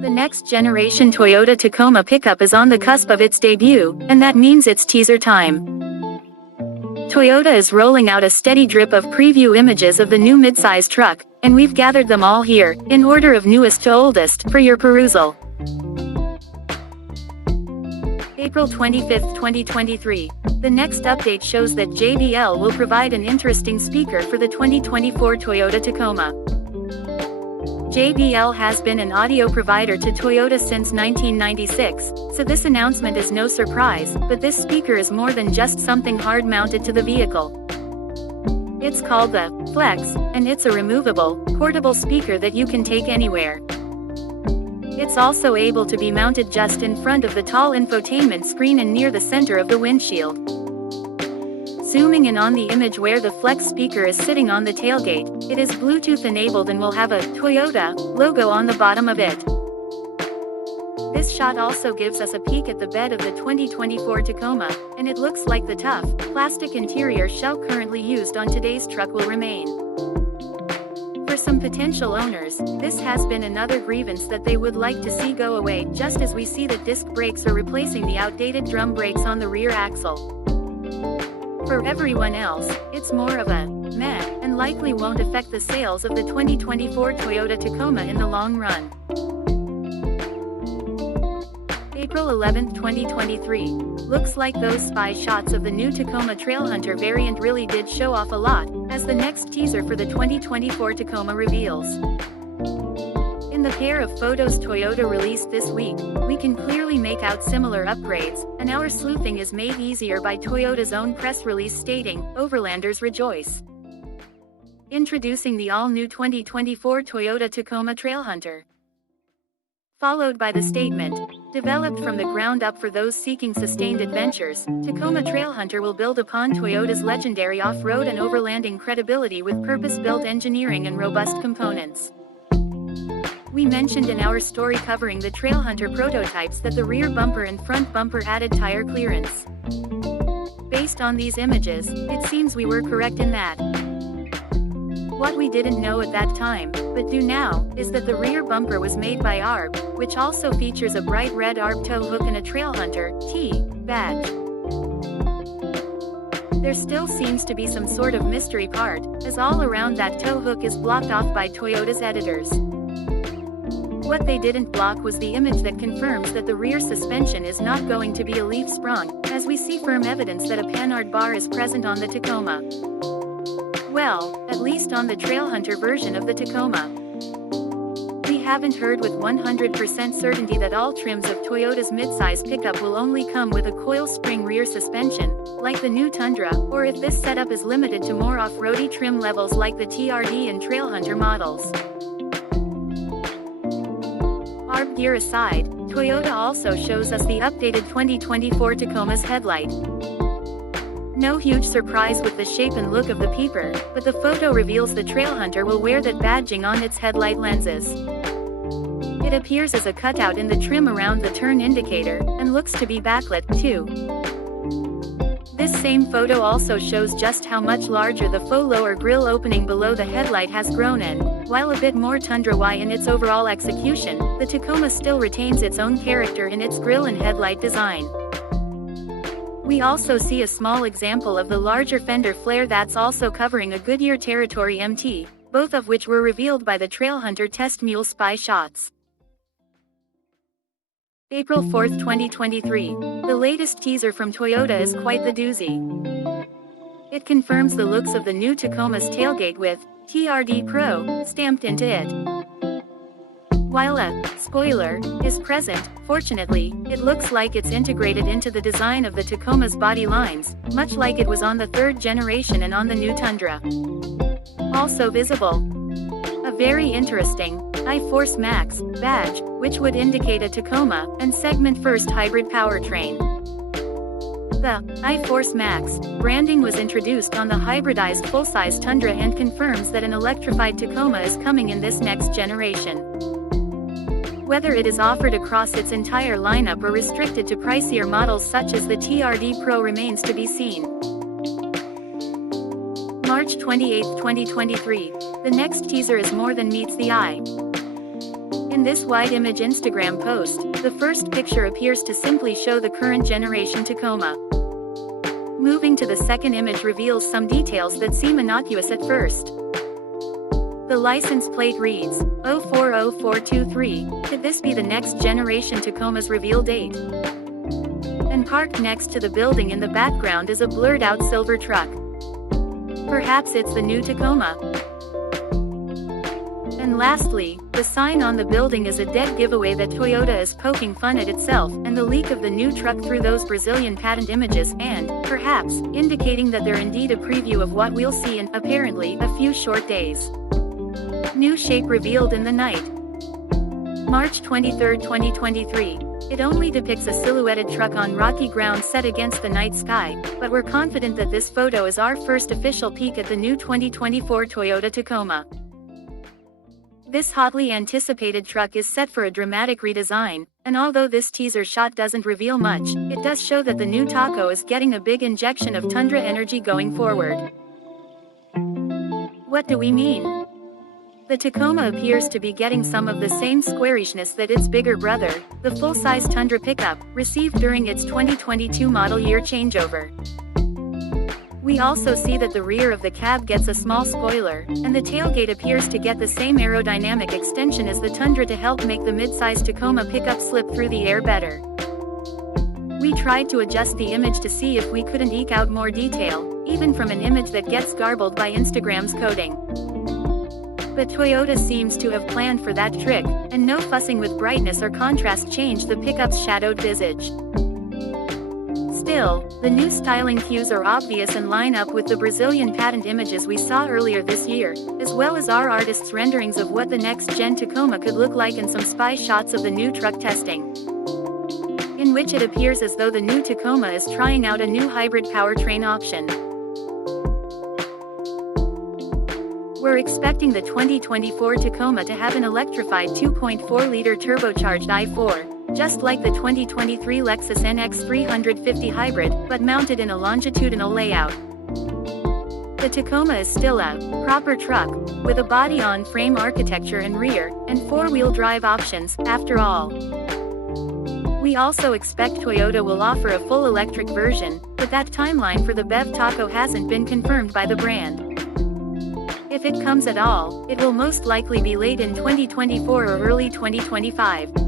The next generation Toyota Tacoma pickup is on the cusp of its debut, and that means it's teaser time. Toyota is rolling out a steady drip of preview images of the new midsize truck, and we've gathered them all here, in order of newest to oldest, for your perusal. April 25, 2023. The next update shows that JBL will provide an interesting speaker for the 2024 Toyota Tacoma. JBL has been an audio provider to Toyota since 1996, so this announcement is no surprise, but this speaker is more than just something hard-mounted to the vehicle. It's called the Flex, and it's a removable, portable speaker that you can take anywhere. It's also able to be mounted just in front of the tall infotainment screen and near the center of the windshield. Zooming in on the image where the Flex speaker is sitting on the tailgate, it is Bluetooth enabled and will have a Toyota logo on the bottom of it. This shot also gives us a peek at the bed of the 2024 Tacoma, and it looks like the tough, plastic interior shell currently used on today's truck will remain. For some potential owners, this has been another grievance that they would like to see go away, just as we see that disc brakes are replacing the outdated drum brakes on the rear axle. For everyone else, it's more of a meh, and likely won't affect the sales of the 2024 Toyota Tacoma in the long run. April 11, 2023. Looks like those spy shots of the new Tacoma Trailhunter variant really did show off a lot, as the next teaser for the 2024 Tacoma reveals. In the pair of photos Toyota released this week, we can clearly make out similar upgrades, and our sleuthing is made easier by Toyota's own press release stating, "Overlanders rejoice." Introducing the all-new 2024 Toyota Tacoma Trailhunter. Followed by the statement, "Developed from the ground up for those seeking sustained adventures, Tacoma Trailhunter will build upon Toyota's legendary off-road and overlanding credibility with purpose-built engineering and robust components." We mentioned in our story covering the Trailhunter prototypes that the rear bumper and front bumper added tire clearance. Based on these images, it seems we were correct in that. What we didn't know at that time, but do now, is that the rear bumper was made by ARB, which also features a bright red ARB tow hook and a Trailhunter T badge. There still seems to be some sort of mystery part, as all around that tow hook is blocked off by Toyota's editors. What they didn't block was the image that confirms that the rear suspension is not going to be a leaf sprung, as we see firm evidence that a Panhard bar is present on the Tacoma. Well, at least on the Trailhunter version of the Tacoma. We haven't heard with 100% certainty that all trims of Toyota's midsize pickup will only come with a coil spring rear suspension, like the new Tundra, or if this setup is limited to more off-roady trim levels like the TRD and Trailhunter models. ARB gear aside, Toyota also shows us the updated 2024 Tacoma's headlight. No huge surprise with the shape and look of the peeper, but the photo reveals the Trailhunter will wear that badging on its headlight lenses. It appears as a cutout in the trim around the turn indicator, and looks to be backlit, too. This same photo also shows just how much larger the faux lower grille opening below the headlight has grown in. While a bit more Tundra-y in its overall execution, the Tacoma still retains its own character in its grille and headlight design. We also see a small example of the larger fender flare that's also covering a Goodyear Territory MT, both of which were revealed by the Trailhunter test mule spy shots. April 4, 2023. The latest teaser from Toyota is quite the doozy. It confirms the looks of the new Tacoma's tailgate with TRD Pro stamped into it. While a spoiler is present, fortunately, it looks like it's integrated into the design of the Tacoma's body lines, much like it was on the third generation and on the new Tundra. Also visible, a very interesting I-Force Max badge, which would indicate a Tacoma and segment first hybrid powertrain. The I-Force Max branding was introduced on the hybridized full-size Tundra and confirms that an electrified Tacoma is coming in this next generation. Whether it is offered across its entire lineup or restricted to pricier models such as the TRD Pro remains to be seen. March 28, 2023. The next teaser is more than meets the eye. In this wide image Instagram post, the first picture appears to simply show the current generation Tacoma. Moving to the second image reveals some details that seem innocuous at first. The license plate reads, 040423, could this be the next generation Tacoma's reveal date? And parked next to the building in the background is a blurred-out silver truck. Perhaps it's the new Tacoma. And lastly, the sign on the building is a dead giveaway that Toyota is poking fun at itself and the leak of the new truck through those Brazilian patent images and, perhaps, indicating that they're indeed a preview of what we'll see in, apparently, a few short days. New shape revealed in the night. March 23, 2023. It only depicts a silhouetted truck on rocky ground set against the night sky, but we're confident that this photo is our first official peek at the new 2024 Toyota Tacoma. This hotly anticipated truck is set for a dramatic redesign, and although this teaser shot doesn't reveal much, it does show that the new Taco is getting a big injection of Tundra energy going forward. What do we mean? The Tacoma appears to be getting some of the same squarishness that its bigger brother, the full-size Tundra pickup, received during its 2022 model year changeover. We also see that the rear of the cab gets a small spoiler, and the tailgate appears to get the same aerodynamic extension as the Tundra to help make the mid-size Tacoma pickup slip through the air better. We tried to adjust the image to see if we couldn't eke out more detail, even from an image that gets garbled by Instagram's coding. But Toyota seems to have planned for that trick, and no fussing with brightness or contrast changed the pickup's shadowed visage. Still, the new styling cues are obvious and line up with the Brazilian patent images we saw earlier this year, as well as our artists' renderings of what the next-gen Tacoma could look like and some spy shots of the new truck testing, in which it appears as though the new Tacoma is trying out a new hybrid powertrain option. We're expecting the 2024 Tacoma to have an electrified 2.4-liter turbocharged i4, just like the 2023 Lexus NX 350 hybrid, but mounted in a longitudinal layout. The Tacoma is still a proper truck, with a body-on-frame architecture and rear and four-wheel drive options, after all. We also expect Toyota will offer a full electric version, but that timeline for the BEV Taco hasn't been confirmed by the brand. If it comes at all, it will most likely be late in 2024 or early 2025.